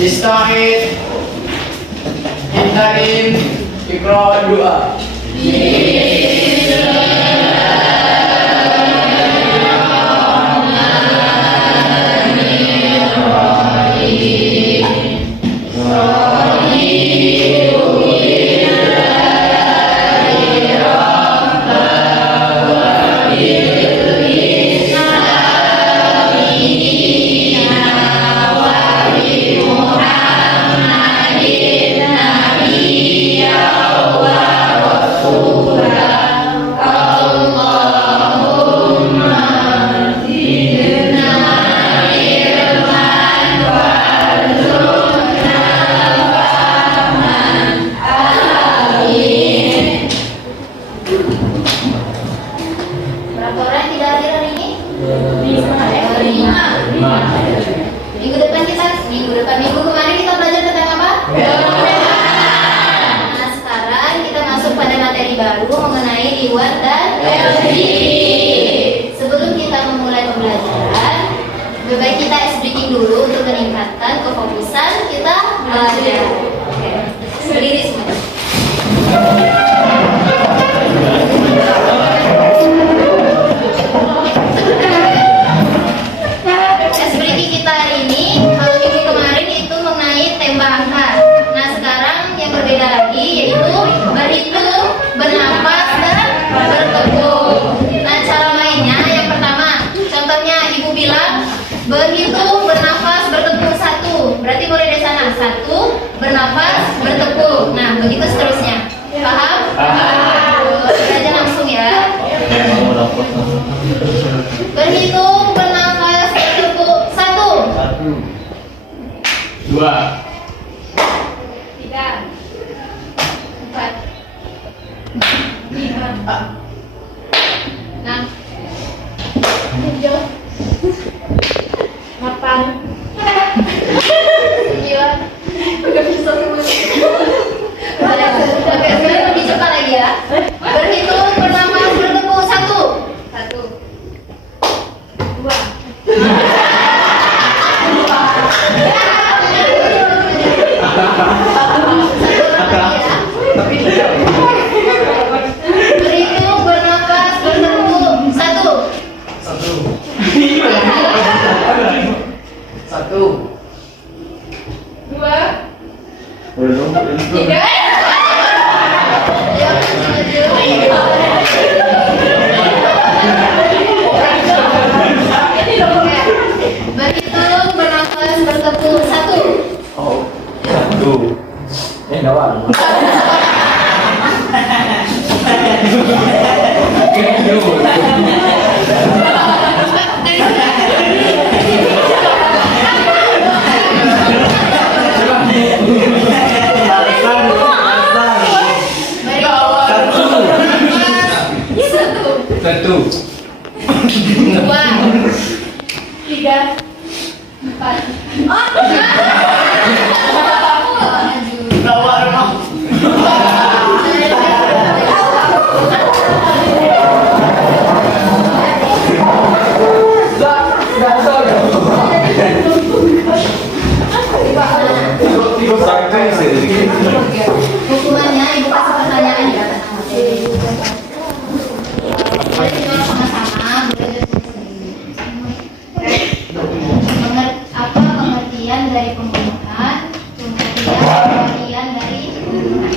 Istahid Intahin Ikra doa. Minggu kemarin kita belajar tentang apa? Nah, sekarang kita masuk pada materi baru mengenai reward dan sebelum kita memulai pembelajaran, lebih baik kita breaking dulu untuk meningkatkan kefokusan kita belajar. Oke, berdiri semua. Kita hari ini, kalau minggu kemarin itu mengenai tembak angka. Nah, sekarang yang berbeda lagi yaitu berhitung, bernafas, dan bertepuk. Nah, cara mainnya yang pertama, contohnya ibu bilang berhitung, bernafas, bertepuk 1. Berarti mulai dari sana 1, bernafas, bertepuk. Nah, begitu seterusnya. Paham? Paham. Belajar langsung ya. Berhitung, bernafas, bertepuk 1, 2, 3, 4, 5, 6, 7, 8, 9. Udah bisa semua. Sekarang lebih cepat lagi ya. Berhitung, bernafas, bertepuk 1, 2. Berhitung, bernafas, bertepuk 1, 2, 3. Berhitung, bernafas, bertepuk 1. Satu, 2, 3, 4. Hukumannya ibu kasih pertanyaan ya. Boleh sama-sama, boleh apa pengertian dari pembunuhan, kemudian pengertian dari pembunuhan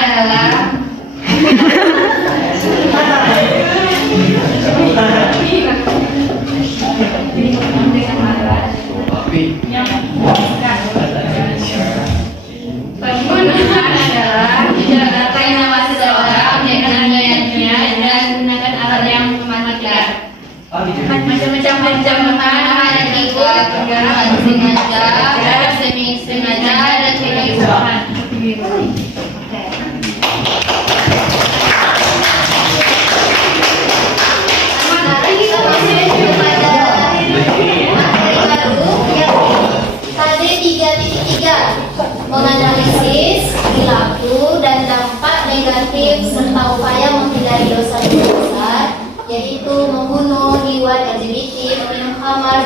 adalah pembunuhan adalah menjatuhkan nyawa seseorang dengan niatnya dan menggunakan alat yang mematikan. Macam-macam pembunuhan ada tiga, sengaja, semi-sengaja, dan pembunuhan. Sekarang kita masuk kepada materi baru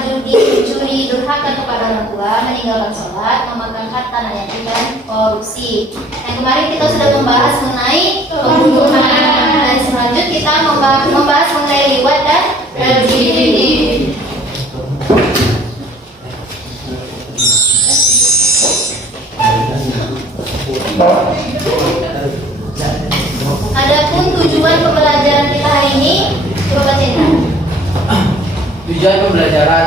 judi, mencuri, durhaka kepada orang tua, meninggalkan sholat, memakan harta dan yatim dan korupsi. Yang kemarin kita sudah membahas mengenai pembunuhan dan selanjutnya kita membahas mengenai liwat dan LGBT. Adapun tujuan pembelajaran kita hari ini, coba baca Indra. Tujuan pembelajaran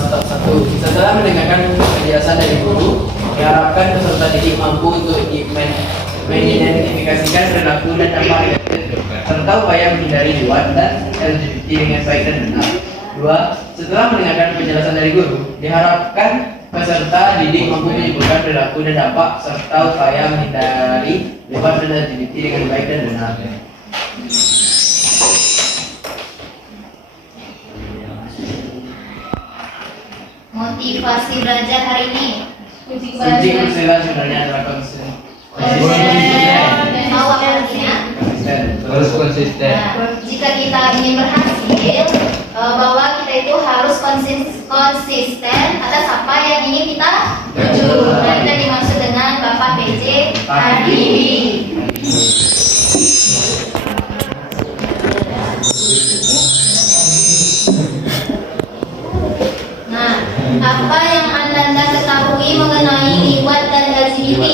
step 1. Setelah mendengarkan penjelasan dari guru, diharapkan peserta didik mampu untuk mengidentifikasikan perilaku dan dampak negatif serta upaya menghindari liwat dan LGBT dengan baik dan benar. 2. Setelah mendengarkan penjelasan dari guru, diharapkan peserta didik mampu menyebutkan perilaku dan dampak serta upaya menghindari liwat dan LGBT dengan baik dan benar. Motivasi belajar hari ini. Kunci konsisten sebenarnya adalah konsisten. Tahu apa artinya? Harus konsisten. Nah, jika kita ingin berhasil, bahwa kita itu harus konsisten atas apa yang ingin kita tuju. Nah, kita dimaksud dengan Bapak PJ Habibie. Nah, apa yang Anda ketahui mengenai liwat dan LGBT?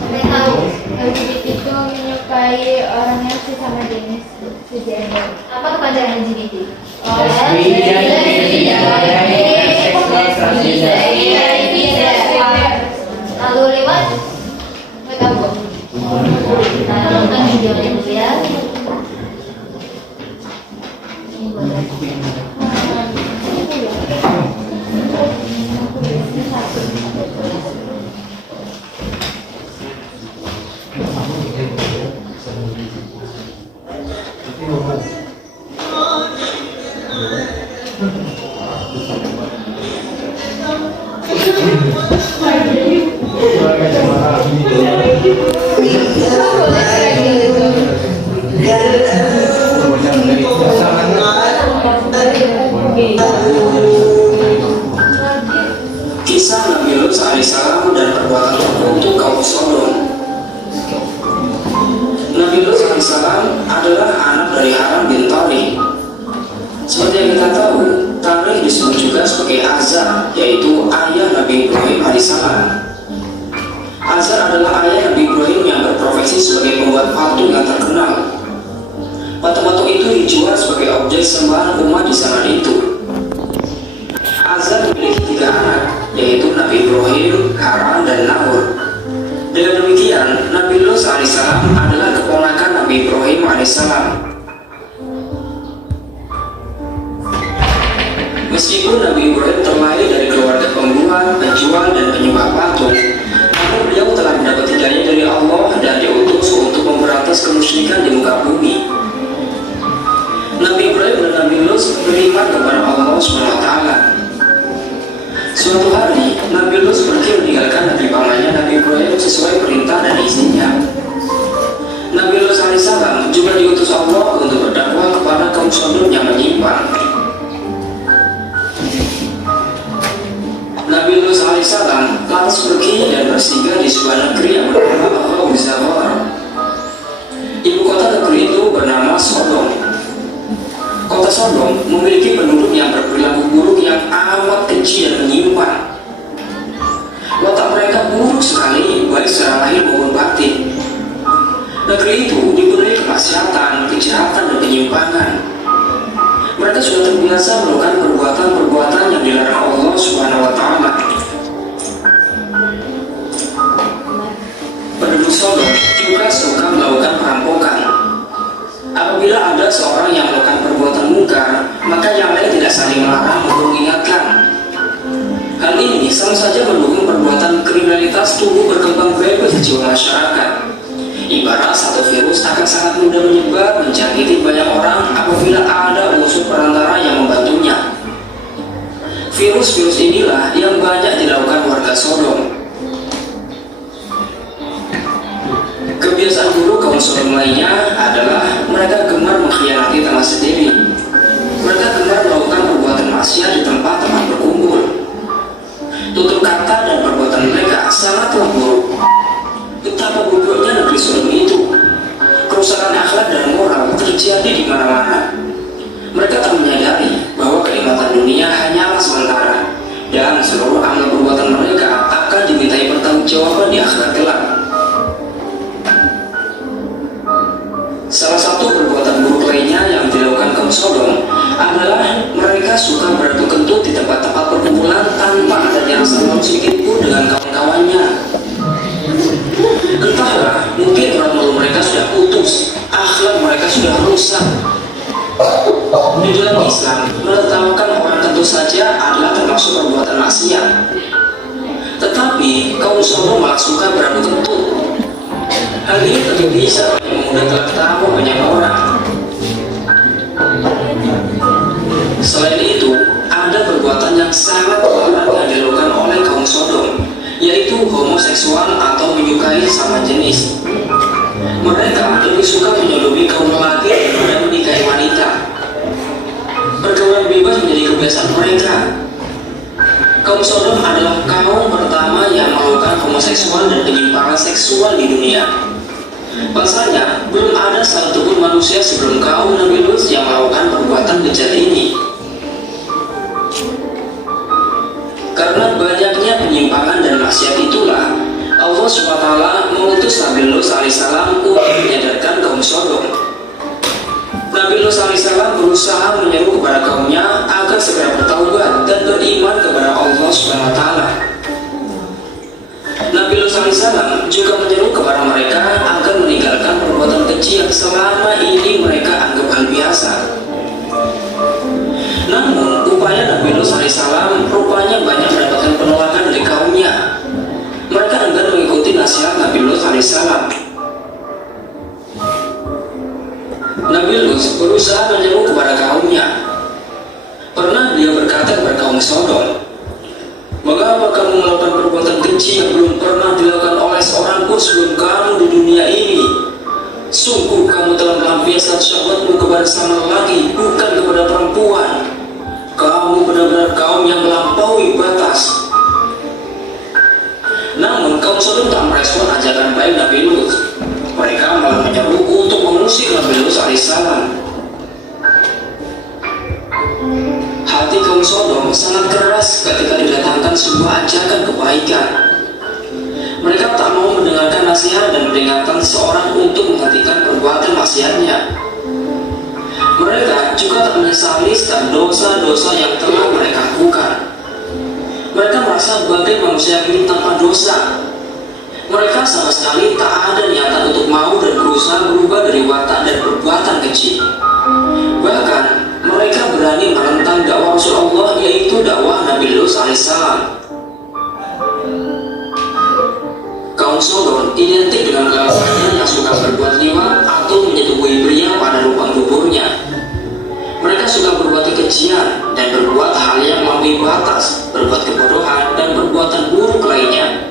Sampai tahu? LGBT itu menyukai orang yang sesama jenis segender. Apa kepanjangan LGBT? Lalu liwat? Nggak tahu. Lalu kan videonya dulu ya. Ini buat Kisah Nabi Lut alaihissalam dan perbuatan terkutuk kaum Sodom. Nabi Lut alaihissalam adalah anak dari Haram bin Tarih. Seperti yang kita tahu, Tarih disebut juga sebagai Azar, yaitu ayah Nabi Ibrahim alaihissalam. Azar adalah ayah Nabi Ibrahim yang berprofesi sebagai pembuat patung yang terkenal. Patung-patung itu dijual sebagai objek sembahan umat di zaman itu. Azar memiliki 3 anak, yaitu Nabi Ibrahim, Haran, dan Nahor. Dengan demikian, Nabi Lut alaihissalam adalah keponakan Nabi Ibrahim alaihissalam. Meskipun Nabi Ibrahim terlahir dari keluarga pembuat, penjual, dan penyembah patung, namun beliau telah mendapat hidayah dari Allah dan diutus untuk memberantas kemusyrikan di muka bumi. Nabi Ibrahim dan Nabi Lut beriman kepada Allah SWT. Suatu hari, Nabi Lut pergi meninggalkan Nabi pamannya Nabi Ibrahim sesuai perintah dan izinnya. Nabi Lut alaihissalam juga diutus Allah untuk berdakwah kepada kaum Sodom yang menyimpang. Nabi Lut alaihissalam lantas pergi dan bersinggah di sebuah negeri yang bernama Al-Zawar. Ibu kota negeri itu bernama Sodom. Kota Sodom memiliki penduduk yang berperilaku buruk yang amat keji dan menyimpang. Watak mereka buruk sekali, baik secara lahir maupun batin. Negeri itu dipenuhi kemaksiatan, kejahatan, dan penyimpangan. Mereka sudah terbiasa melakukan perbuatan-perbuatan yang dilarang Allah SWT. Penduduk Sodom juga suka melakukan perampokan. Apabila ada seorang yang melakukan perbuatan mungkar, maka yang lain tidak saling melarang maupun mengingatkan. Hal ini sama saja mendukung perbuatan kriminalitas tumbuh berkembang bebas di jiwa masyarakat. Ibarat satu virus akan sangat mudah menyebar menjangkiti banyak orang apabila ada unsur perantara yang membantunya. Virus-virus inilah yang banyak dilakukan warga Sodom. Kebiasaan buruk kaum Sodom lainnya adalah mereka gemar mengkhianati teman sendiri. Mereka adalah mereka suka beradu kentut di tempat-tempat perkumpulan tanpa adanya rasa malu sedikit pun dengan kawan-kawannya. Entahlah, mungkin orang malu mereka sudah putus, akhlak mereka sudah rusak. Di dalam Islam, menertawakan orang kentut saja adalah termasuk perbuatan maksiat. Tetapi kaum Sodom malah suka beradu kentut. Hal ini tentu bisa mengundang tawa banyak orang. Selain itu, ada perbuatan yang sangat parah yang dilakukan oleh kaum Sodom, yaitu homoseksual atau menyukai sesama jenis. Mereka lebih suka menyodomi kaum lelaki daripada menikahi wanita. Pergaulan bebas menjadi kebiasaan mereka. Kaum Sodom adalah kaum pertama yang melakukan homoseksual dan penyimpangan seksual di dunia. Pasalnya, belum ada satupun manusia sebelum kaum Nabi Lut yang melakukan perbuatan bejat ini. Karena banyaknya penyimpangan dan maksiat itulah Allah SWT mengutus Nabi Lut alaihissalam untuk menyadarkan kaum Sodom. Nabi Lut alaihissalam berusaha menyeru kepada kaumnya agar segera bertaubat dan beriman kepada Allah SWT. Nabi Lut alaihissalam juga menyeru kepada mereka agar meninggalkan perbuatan keji yang selama ini mereka anggap hal biasa. Namun, upaya Nabi Lut alaihissalam rupanya banyak mendapatkan penolakan dari kaumnya. Mereka enggan mengikuti nasihat Nabi Lut alaihissalam. Nabi Lut berusaha menyeru kepada kaumnya. Pernah dia berkata kepada kaum Sodom, "Mengapa kamu melakukan perbuatan keji yang belum pernah dilakukan oleh seorang pun sebelum kamu di dunia ini? Sungguh kamu telah melampiaskan syahwatmu kepada sama lelaki, bukan kepada perempuan. Kamu benar-benar kaum yang melampaui batas." Namun kaum Sodom tak merespon ajakan baik Nabi Lut. Mereka malah menyeru untuk mengusir Nabi Lut alaihissalam. Hati kaum Sodom sangat keras ketika didatangkan sebuah ajakan kebaikan. Mereka tak mau mendengarkan nasihat dan peringatan seorang untuk menghentikan perbuatan maksiatnya. Mereka juga tak menyesali segala dosa-dosa yang telah mereka lakukan. Mereka merasa sebagai manusia yang hidup tanpa dosa. Mereka sama sekali tak ada niatan untuk mau dan berusaha berubah dari watak dan perbuatan keji. Bahkan mereka berani menentang dakwah Rasulullah, yaitu dakwah Nabi Lut alaihissalam. Kaum Sodom identik dengan kaumnya yang suka berbuat liwat atau menyetubuhi pria pada lubang duburnya. Mereka suka berbuat kekejian dan berbuat hal yang melampaui batas, berbuat kebodohan dan perbuatan buruk lainnya.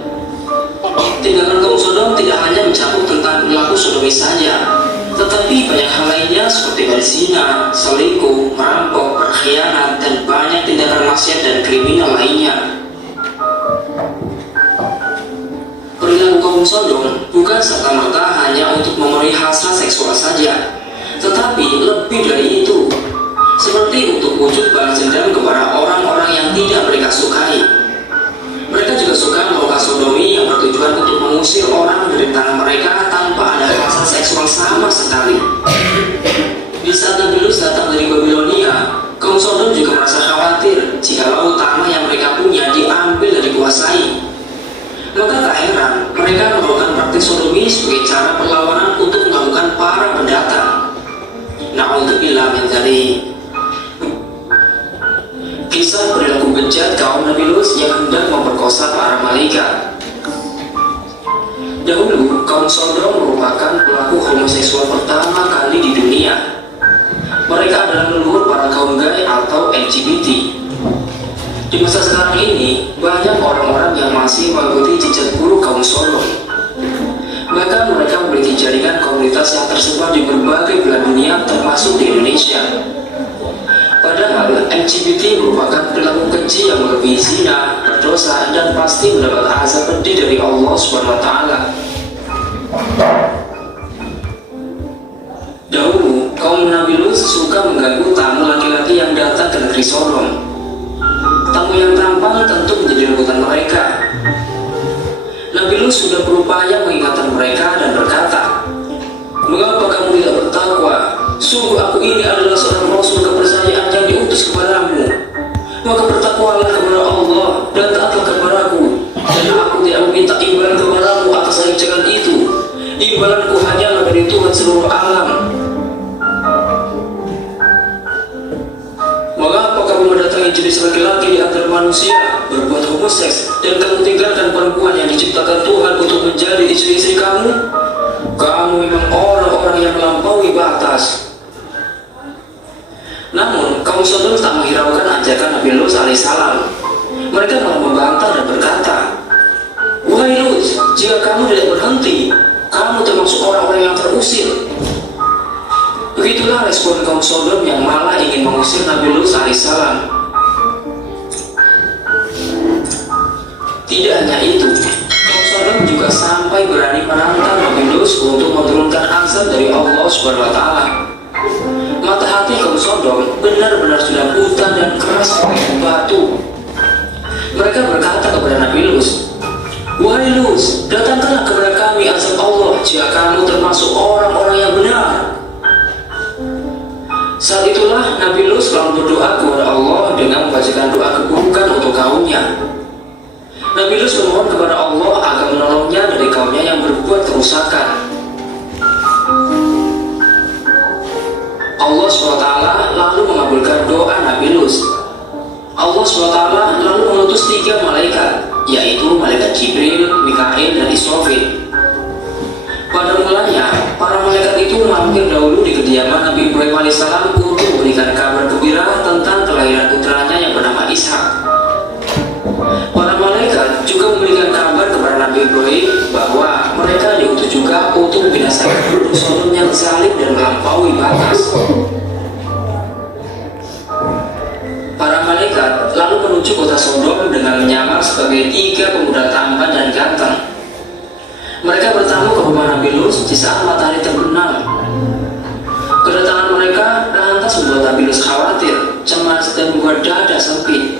Tindakan kaum Sodom tidak hanya mencakup tentang perilaku sodomi saja, tetapi banyak hal lainnya seperti berzina, selingkuh, merampok, berkhianat, dan banyak tindakan maksiat dan kriminal lainnya. Perilaku kaum Sodom bukan serta-merta hanya untuk memenuhi hasrat seksual saja, tetapi lebih dari itu, seperti untuk wujud balas dendam kepada orang-orang yang tidak mereka sukai. Mereka juga suka melakukan sodomi yang bertujuan untuk mengusir orang dari tanah mereka tanpa ada rasa seksual sama sekali. Di saat Nabi Lut datang dari Babilonia, kaum Sodom juga merasa khawatir jikalau tanah yang mereka punya diambil dan dikuasai. Maka tak heran mereka melakukan praktik sodomi sebagai cara perlawanan untuk melakukan para pendatang. Na'udzubillah min dzalik. Kisah perilaku bejat kaum Nabi Lut yang hendak memperkosa para malaikat. Dahulu, kaum Sodom merupakan pelaku homoseksual pertama kali di dunia. Mereka adalah leluhur para kaum gay atau LGBT. Di masa sekarang ini, banyak orang-orang yang masih mengikuti jejak buruk kaum Sodom. Bahkan mereka memiliki jaringan komunitas yang tersebar di berbagai belahan dunia, termasuk di Indonesia. Padahal LGBT merupakan perilaku keji yang melebihi zina, berdosa, dan pasti mendapat azab pedih dari Allah SWT. Dahulu, kaum Nabi Lut suka mengganggu tamu laki-laki yang datang ke negeri Sodom. Tamu yang tampan tentu menjadi rebutan mereka. Nabi Lut sudah berupaya mengingatkan mereka dan berkata, "Mengapa kamu tidak bertakwa? Sungguh aku ini adalah seorang Rasul kepercayaan yang bertakwalah kepada Allah dan taatlah kepadaku, dan aku tidak meminta imbalan kepadamu atas ajaran itu. Imbalanku hanyalah dari Tuhan seluruh alam. Mengapa kamu mendatangi jenis laki-laki di antara manusia, berbuat homoseks, dan kamu tinggalkan perempuan yang diciptakan Tuhan untuk menjadi istri-istri kamu? Kamu memang orang-orang yang melampaui batas. Namun, kaum Sodom tak menghiraukan ajakan Nabi Lut alaihissalam. Mereka malah membantah dan berkata, "Wahai Lut, jika kamu tidak berhenti, kamu termasuk orang-orang yang terusir." Begitulah respon kaum Sodom yang malah ingin mengusir Nabi Lut alaihissalam. Tidak hanya itu, kaum Sodom juga sampai berani menantang Nabi Lut untuk menurunkan azab dari Allah Subhanahu wa Ta'ala. Mata hati kaum Sodom benar-benar sudah buta dan keras seperti batu. Mereka berkata kepada Nabi Lut, "Wahai Lut, datangkanlah kepada kami azab Allah jika kamu termasuk orang-orang yang benar." Saat itulah Nabi Lut lalu berdoa kepada Allah dengan membacakan doa keburukan untuk kaumnya. Nabi Lut memohon kepada Allah agar menolongnya dari kaumnya yang berbuat kerusakan. Allah SWT lalu mengabulkan doa Nabi Lut. Allah SWT lalu mengutus 3 malaikat, yaitu malaikat Jibril, Mikail, dan Israfil. Pada mulanya, para malaikat itu mampir dahulu di kediaman Nabi Ibrahim alaihissalam untuk memberikan kabar gembira tentang kelahiran putranya yang bernama Ishak. Para malaikat juga memberikan kabar kepada Nabi Ibrahim bahwa mereka diutus juga untuk membinasakan penduduk Sodom yang zalim dan melampaui batas. Para malaikat lalu menuju kota Sodom dengan menyamar sebagai 3 pemuda tampan dan ganteng. Mereka bertamu ke rumah Nabi Lut di saat matahari terbenam. Kedatangan mereka lantas membuat Nabi Lut khawatir, cemas, dan membuat dada sempit.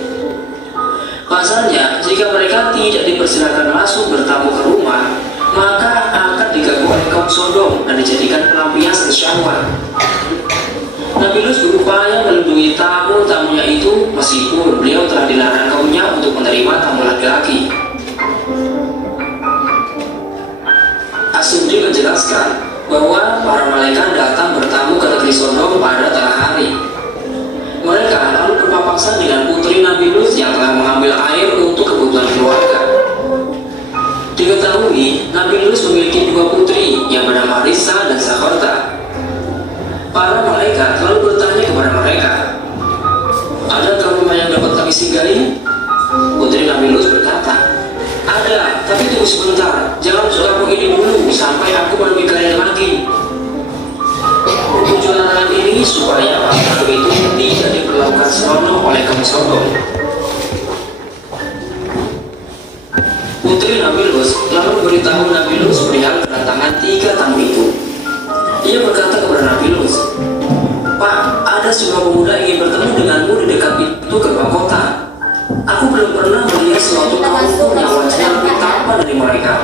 Pasalnya, jika mereka tidak dipersilakan masuk bertamu ke rumah, maka akan diganggu oleh kaum Sodom dan dijadikan pelampiasan syahwat. Nabi Lut berupaya melindungi tamu-tamunya itu meskipun beliau telah dilarang kaumnya untuk menerima tamu laki-laki. As-Suddi menjelaskan bahwa para malaikat datang bertamu ke negeri Sodom pada tengah hari. Mereka lalu berpapasan dengan putri Nabi Lut yang telah mengambil air untuk kebutuhan keluarga. Diketahui Nabi Lut memiliki 2 putri yang bernama Risa dan Zakharta. Para malaikat lalu bertanya kepada mereka, "Adakah rumah yang dapat kami singgahi?" Putri Nabi Lut berkata, "Ada, tapi tunggu sebentar. Jangan masuk kampung ini dulu sampai aku menemui kalian lagi." Tujuan larangan ini supaya makhluk itu tidak diperlakukan senonoh oleh kaum Sodom. Putri Nabi Lut lalu memberitahu Nabi Lut perihal kedatangan 3 tamu itu. Ia berkata kepada Nabi Lut, "Pak, ada seorang pemuda ingin bertemu denganmu di dekat pintu gerbang kota. Aku belum pernah melihat suatu kaum yang wajahnya lebih tampan dari mereka.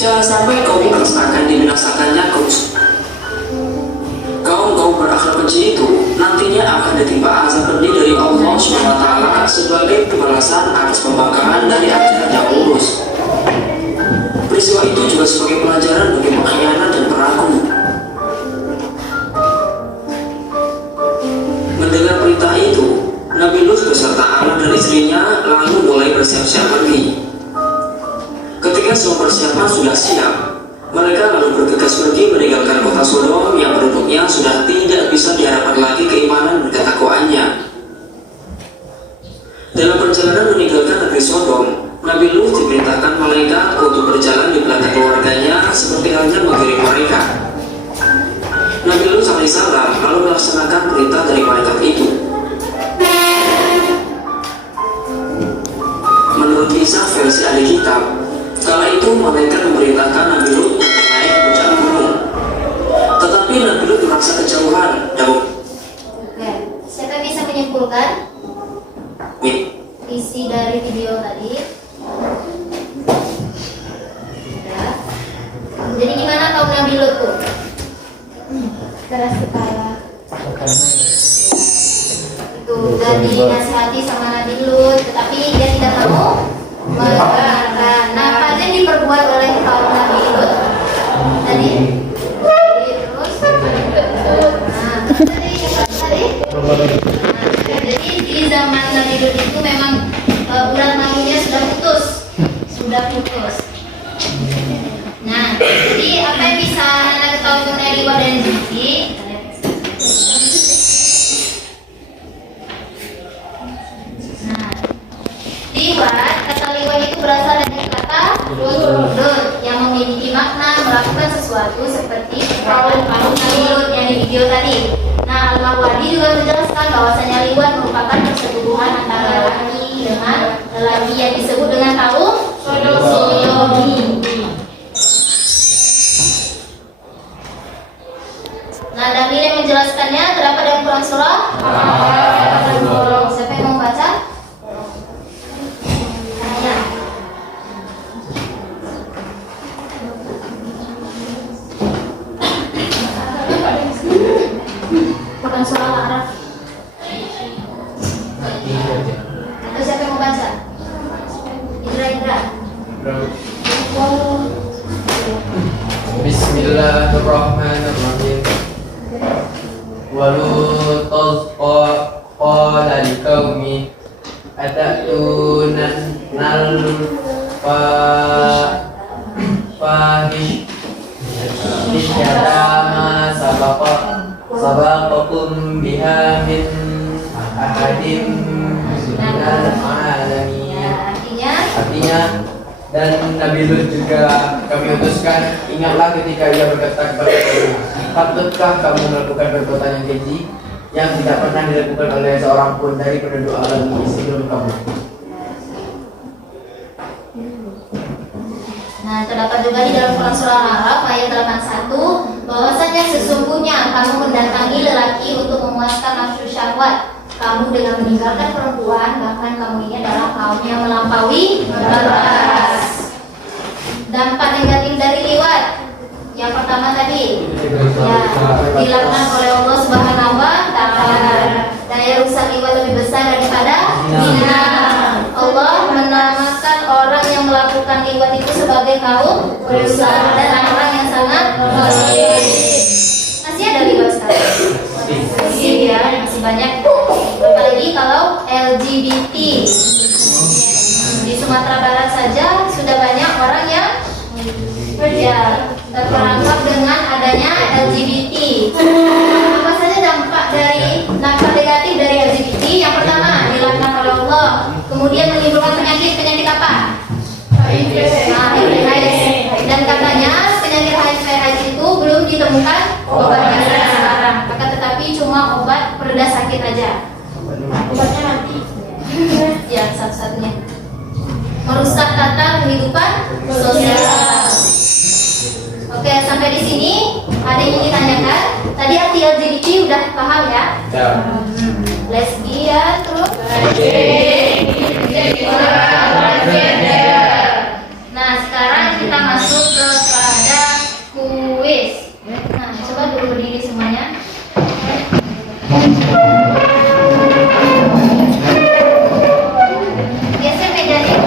Jangan sampai kau akan dibinasakannya kaum berakhlak keji itu nantinya akan ditimpa azab pedih dari Allah SWT sebagai pembalasan atas pembangkangan dari ajaran yang lurus. Peristiwa itu juga sebagai pelajaran bagi pengkhianat dan peragu." Mendengar perintah itu, Nabi Lut beserta anak dan istrinya lalu mulai bersiap-siap pergi. Ketika semua persiapan sudah siap, mereka lalu bergegas pergi meninggalkan kota Sodom yang penduduknya sudah tidak bisa diharapkan lagi keimanan dan ketakwaannya. Dalam perjalanan meninggalkan negeri Sodom, Nabi Lut diperintahkan malaikat untuk berjalan di belakang keluarganya seperti halnya mengiring mereka. Nabi Lut alaihissalam lalu melaksanakan perintah dari malaikat itu. Menurut kisah versi ahli kitab, kala itu malaikat memerintahkan Nabi Lut untuk naik ke puncak gunung. Tetapi Nabi Lut merasa kejauhan dan Siapa bisa menyimpulkan isi dari video tadi? Ya. Jadi gimana kaum Nabi Lut tuh? Keras kepala. Itu dari dinasihati sama Nabi Lut, tetapi dia tidak mau mendengarkan. Nah, apa aja yang diperbuat oleh kaum Nabi Lut tadi? Terus, jadi di zaman Nabi Lut itu memang urat nadinya sudah putus. Nah, jadi apa yang bisa Anda ketahui mengenai liwat dan LGBT? Nah, liwat, kata liwat itu berasal dari kata lut yang memiliki makna melakukan sesuatu seperti kaum Nabi Lut yang di video tadi. Nah, Al-Mawardi juga menjelaskan bahwasanya liwat merupakan persetubuhan antara lelaki dengan lelaki yang disebut dengan kaum sodomi. Nah, dalil yang menjelaskannya terdapat dalam Quran surah siapa yang mau baca? Saya. Quran surah Al-A'raf. Atau siapa yang mau baca? Indra. Bismillahirrahmanirrahim. Walutus qala liqaumi atatunan fahisyata sabaqakum biha min ahadin minal alamin. Artinya dan Nabi Lut juga kami utuskan, ingatlah ketika ia berkata kepada kaum, patutkah kamu melakukan perbuatan yang keji yang tidak pernah dilakukan oleh seorang pun dari penduduk alam ini sebelum kamu. Nah, terdapat juga di dalam Quran surah Al-A'raf ayat 81 bahwasanya sesungguhnya kamu mendatangi lelaki untuk memuaskan nafsu syahwat kamu dengan meninggalkan perempuan, bahkan kamu ini adalah kaum yang melampaui batas. Dampak negatif dari liwat yang pertama tadi, ya, dilaknat oleh Allah Subhanahu wa Ta'ala. Daya rusak liwat lebih besar daripada zina. Allah menamakan orang yang melakukan liwat itu sebagai kaum rusak dan orang yang sangat zalim. Masih ada liwat sekarang? Masih ya, masih banyak. Apalagi kalau LGBT. Di Sumatera Barat saja sudah banyak orang yang terperangkap dengan adanya LGBT. Apa saja dampak negatif dari LGBT? Yang pertama, dilaknat oleh Allah. Kemudian menimbulkan penyakit apa? HIV. Dan katanya penyakit HIV itu belum ditemukan obatnya sekarang. Maka tetapi cuma obat pereda sakit aja. Obatnya nanti. Ya, satu-satunya. Merusak tata kehidupan sosial. Oke, sampai di sini ada yang ingin ditanyakan. Tadi arti LGBT udah paham ya? Lesbian, terus nah, sekarang kita masuk kepada kuis. Nah, coba dulu berdiri semuanya. Geser mejanya.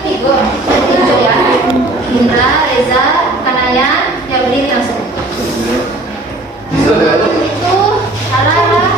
Tiga. Tujuh ya. Indra, Reza, Kanaya, yang berdiri langsung. Itu Alara.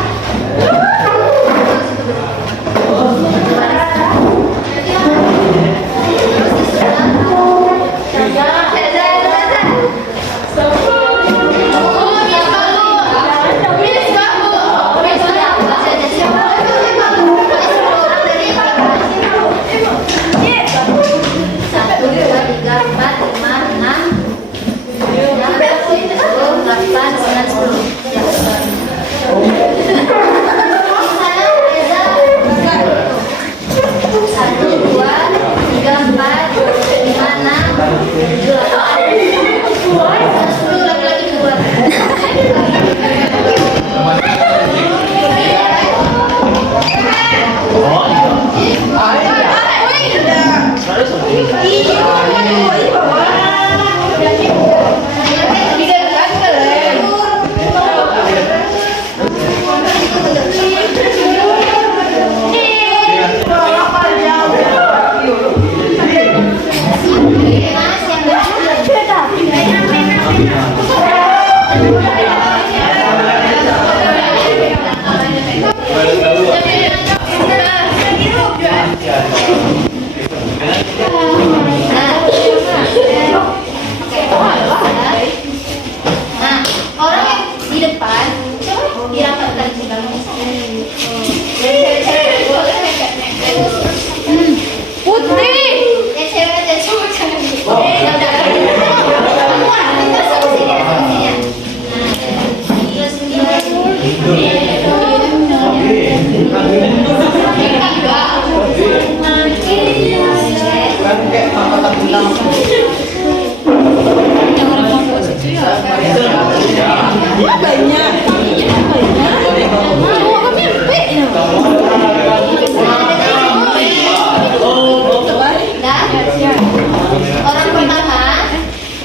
Orang pertama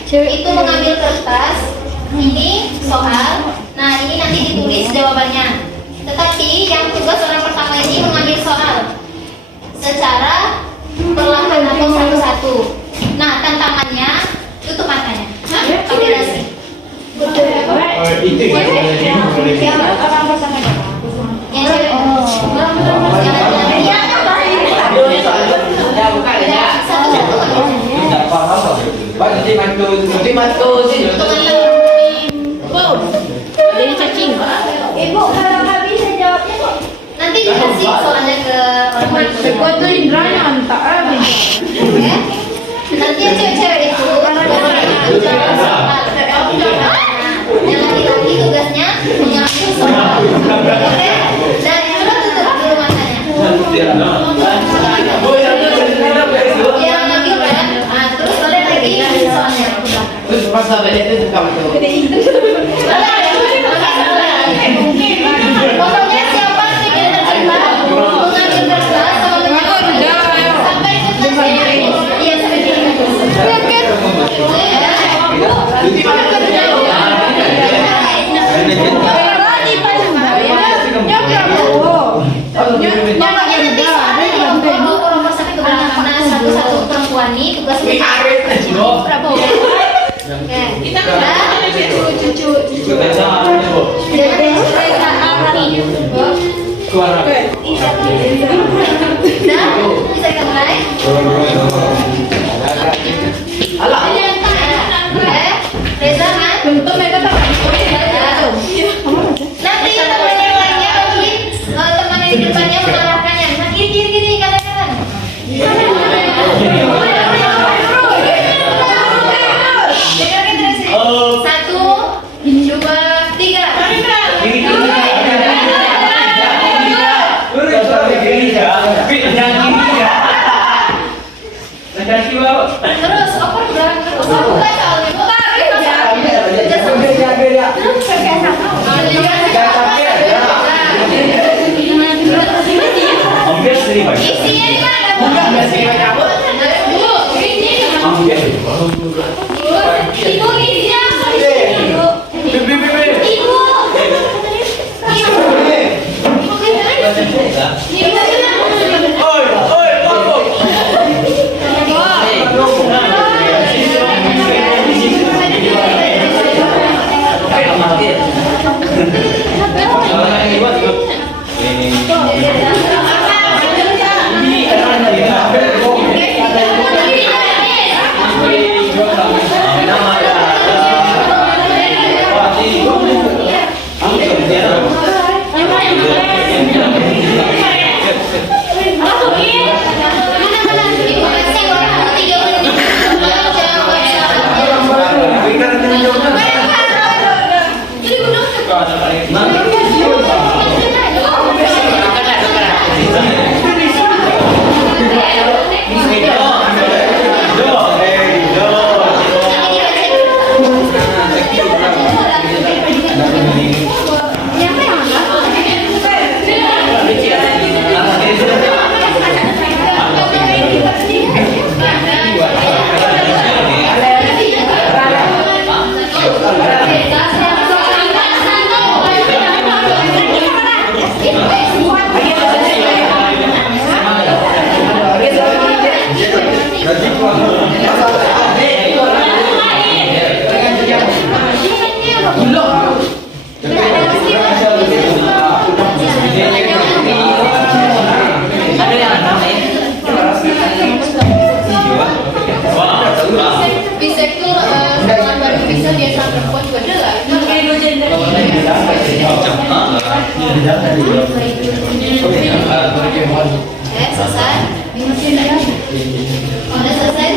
itu mengambil kertas, ini soal. Nah, ini nanti ditulis jawabannya. Tetapi yang tugas orang pertama ini mengambil soal secara perlahan atau satu-satu. Nah, tantangannya tutup matanya, pakai dasi. Dari cacing. Ibu, kalau nggak bisa jawabnya kok. Nanti dikasih soalnya ke orang berikutnya. Gua tuh Indranya antar aja. Oke? Nanti yang cewek-cewek itu yang laki-laki tugasnya mengambil soal. Oke? Dan itu tutup dulu matanya. Yang ngambil kan? Nah, terus kalian lagi ngasih soalnya. Terus pas sampai itu kamu tuh. Pokoknya siapa sih yang tercepat mengambil kertas sama menyampaikan sampai kertasnya iya sampai di satu-satu perempuan nih tugas Reza kan? Nanti teman yang lainnya mungkin teman yang di depannya mengarahkannya. Nah gini katakan. Satu, dua, tiga. Terus, apa udah terus? Bukan soalnya, bukan. Isinya di mana? Ibu isinya apa? Ibu. Selesai. Udah selesai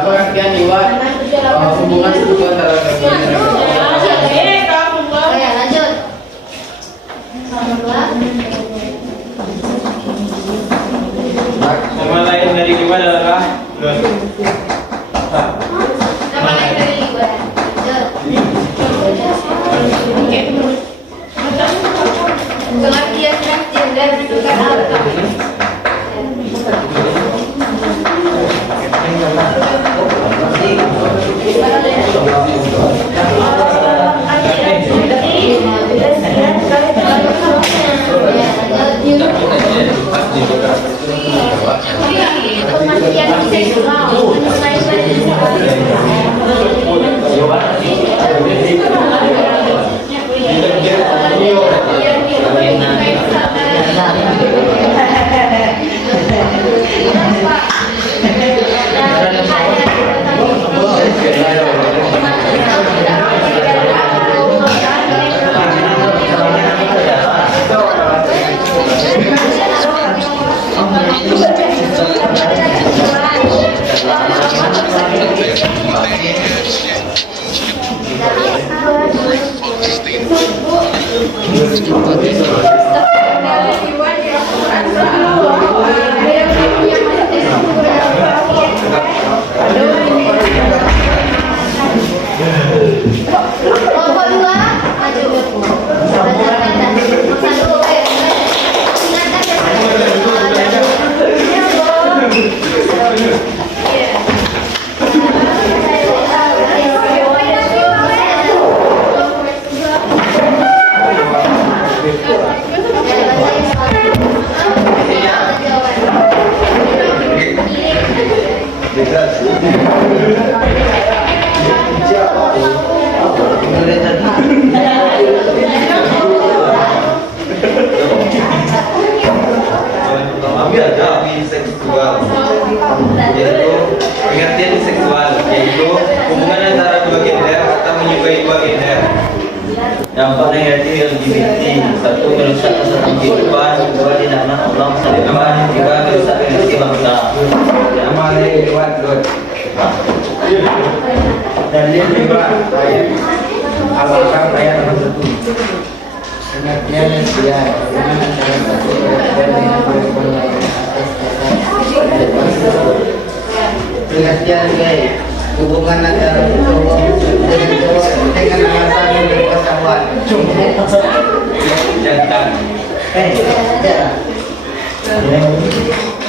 Pengertian Iwan hubungan struktur antara lanjut. Nama lain dari Iwan adalah Nama lain dari Iwan. Pengertian transgender bukan apa? pengertian seksual, yaitu hubungan antara dua gender atau menyukai dua gender. Dampak negatif LGBT: 1. Merusak kesatuan kehidupan. 2. Dinamakan Allah masa depan. 3. Kerusakan rezeki bangsa. Nama dari Iwan Good. Dalil 5 ayat Al-Baqarah ayat 61. Pengertian lesbian: hubungan antara satu lesbian dengan perempuan lain atas dasar. Pengertian gay: hubungan antara cowok dengan cowok dengan alasan berpasangan. Jantan.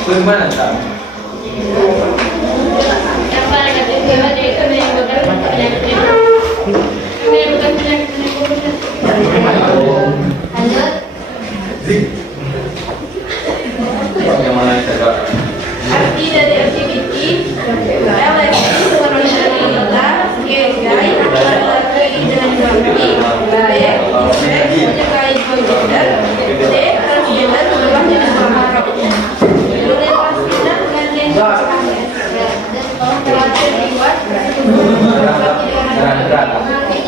Bagaimana tak? Yang paling negatif itu menimbulkan penyakit. Menimbulkan penyakit. Lanjut. Bagaimana cara? Arti dari LGBT, LGBT wanita, gay, laki-laki dan laki, baik, seks, menyukai dua gender, C, transgender adalah jenis kelamin. Kemudian transgender pengertian Berat.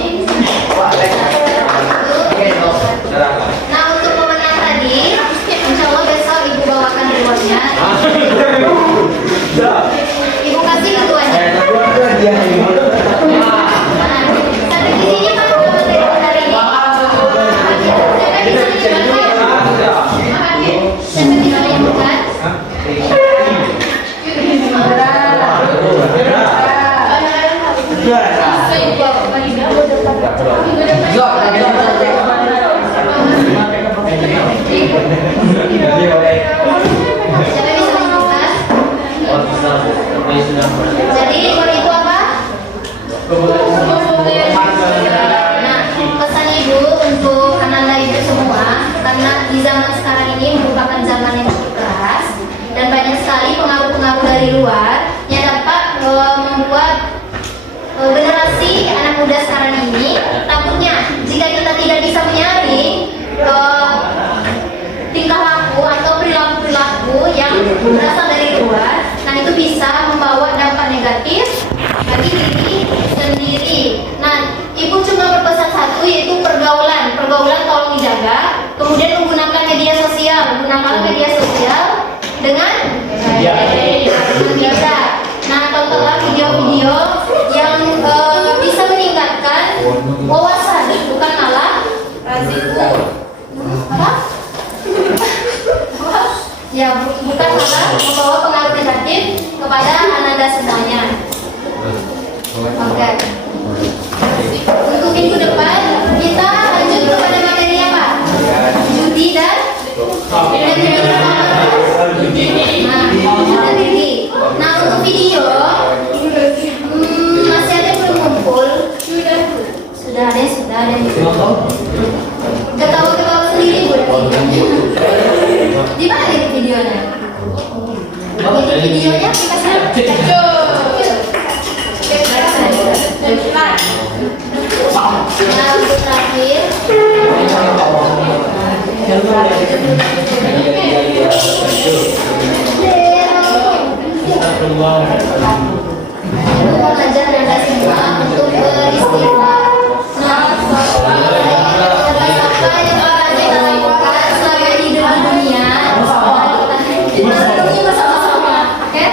karena di zaman sekarang ini merupakan zaman yang cukup keras dan banyak sekali pengaruh-pengaruh dari luar yang dapat membuat generasi anak muda sekarang ini takutnya jika kita tidak bisa menyaring tingkah laku atau perilaku-perilaku yang berasal dari luar, nah itu bisa membawa dampak negatif bagi diri sendiri. Nah, ibu cuma berpesan satu, yaitu pergaulan tolong dijaga, kemudian menggunakan media sosial dengan bijak. Nah, tontonlah video-video yang bisa meningkatkan wawasan, bukan malah resiko apa? Ya, bukan malah membawa pengaruh negatif kepada Anda semuanya. Oke. Untuk minggu depan kita lanjut kepada materi apa? Judi dan judi. Nah, untuk video masih ada yang belum ngumpul. Sudah ada. Ketawa-ketawa sendiri berarti. Di mana ini videonya? Ini videonya kita Nah, untuk terakhir Ibu mau ngajak Anda semua untuk beristighfar. Nah, apa yang akan kita lakukan selama hidup di dunia, kita renungi bersama-sama, oke?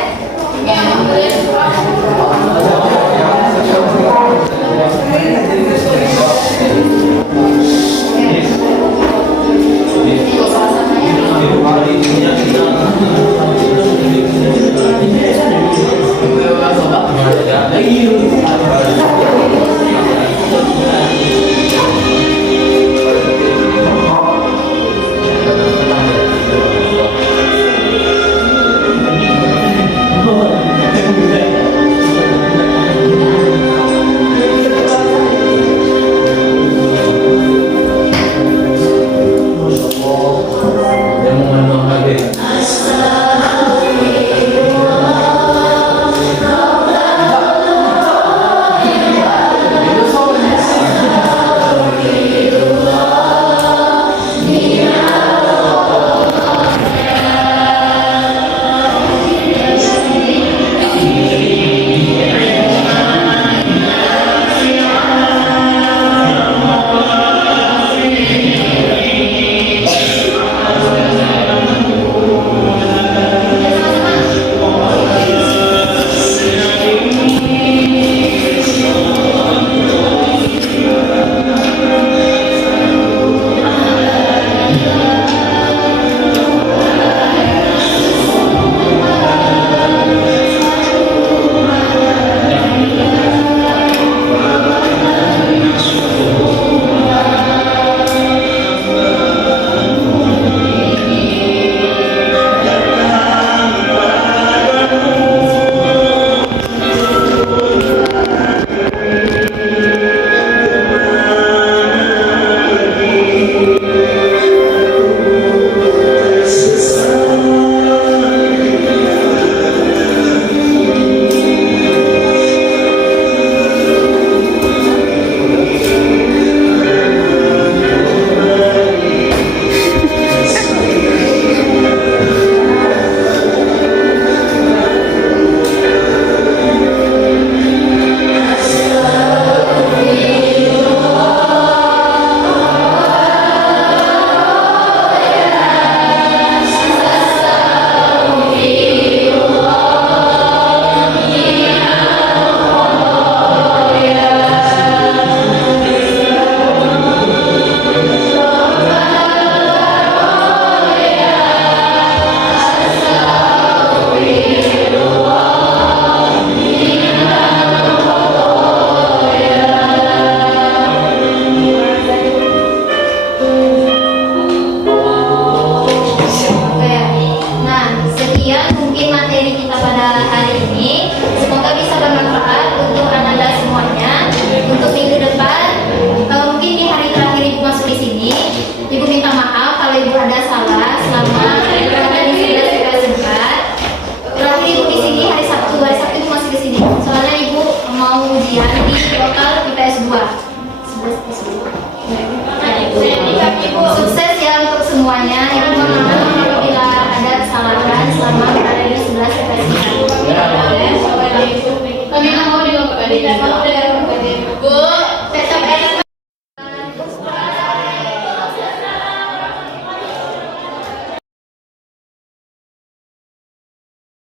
semuanya. Ibu mohon maaf